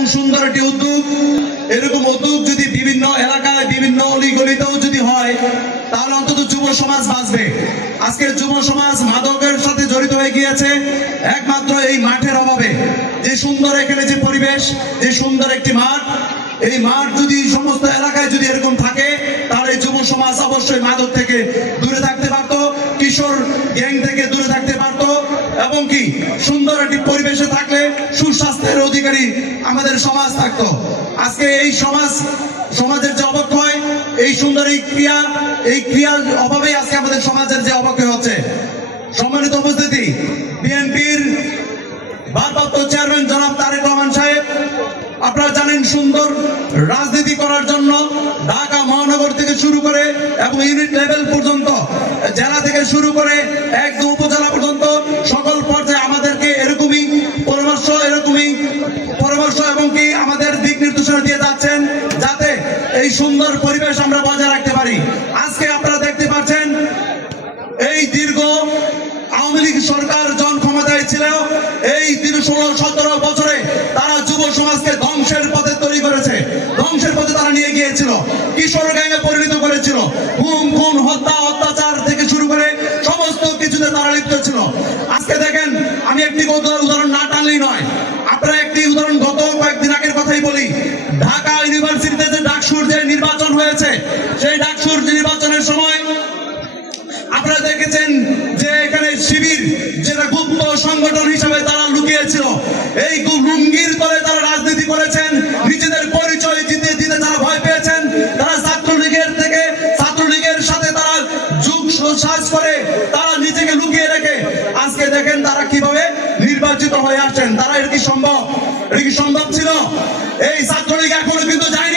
এবং সুন্দর একটি উদ্যোগ। এরকম উদ্যোগ যদি বিভিন্ন এলাকায় বিভিন্ন অলিগলিতেও যদি হয় তাহলে অন্তত যুব সমাজ বাঁচবে। আজকের যুব সমাজ মাদকের সাথে জড়িত হয়ে গিয়েছে একমাত্র এই মাঠের অভাবে। যে সুন্দর এখানে যে পরিবেশ, যে সুন্দর একটি মাঠ, এই মাঠ যদি সমস্ত এলাকায় যদি এরকম থাকে তাহলে যুব সমাজ অবশ্যই মাদক থেকে দূরে থাকতে পারতো, কিশোর গ্যাং থেকে দূরে থাকতে পারতো, এবং কি সুন্দর একটি পরিবেশে থাকলে সুস্বাস্থ্যের অধিকারী আমাদের সমাজ থাকতো। আজকে এই সমাজের যে অবক্ষয়, এই সুন্দর এই ক্রিয়ার অভাবেই আজকে আমাদের সমাজের যে অবক্ষয় হচ্ছে। সম্মানিত উপস্থিতি, বিএনপির ভারপ্রাপ্ত চেয়ারম্যান জনাব তারেক রহমান সাহেব, আপনারা জানেন সুন্দর রাজনীতি করার জন্য ঢাকা মহানগর থেকে শুরু করে এবং ইউনিট লেভেল পর্যন্ত, জেলা থেকে শুরু করে একদম উপজেলা পর্যন্ত সকল পর্যায়ে আমাদেরকে এরকমই পরামর্শ এবং কি আমাদের দিক নির্দেশনা দিয়ে যাচ্ছেন যাতে এই সুন্দর পরিবেশ আমরা বজায় রাখতে পারি। আজকে আপনারা দেখতে পাচ্ছেন এই দীর্ঘ আওয়ামী লীগ সরকার যখন ক্ষমতায় ছিল, এই 16-17 বছরে তারা যুব সমাজকে ধ্বংসের পথে তৈরি করেছে, ধ্বংসের পথে তারা নিয়ে গিয়েছিল, কিশোর গ্যাংয়ে পরিণত করেছিল, গুম খুন হত্যা অত্যাচার থেকে শুরু করে সমস্ত কিছুতে তারা লিপ্ত ছিল। আজকে দেখেন, আমি একটি উদাহরণ না টানলেই নয়, আপনারা একটি উদাহরণ গত কয়েকদিন আগের কথাই বলি। ঢাকা ইউনিভার্সিটিতে যে ডাকসুর যে নির্বাচন হয়েছে, সেই ডাকসুর নির্বাচনের সময় আপনারা দেখেছেন যে এখানে শিবির যেটা গুপ্ত সংগঠন হিসেবে তারা লুকিয়েছিল, এই লুঙ্গির তলে তারা রাজনীতি করেছেন, নিজেদের পরিচয় দিতে দিতে তারা ভয় পেয়েছেন, তারা ছাত্রলীগের সাথে তারা যুগ সাজ করে তারা নিজেকে লুকিয়ে রেখে আজকে দেখেন তারা কিভাবে নির্বাচিত হয়ে আসছেন। তারা এটা কি সম্ভব ছিল? এই ছাত্রলীগ এখনো কিন্তু যায়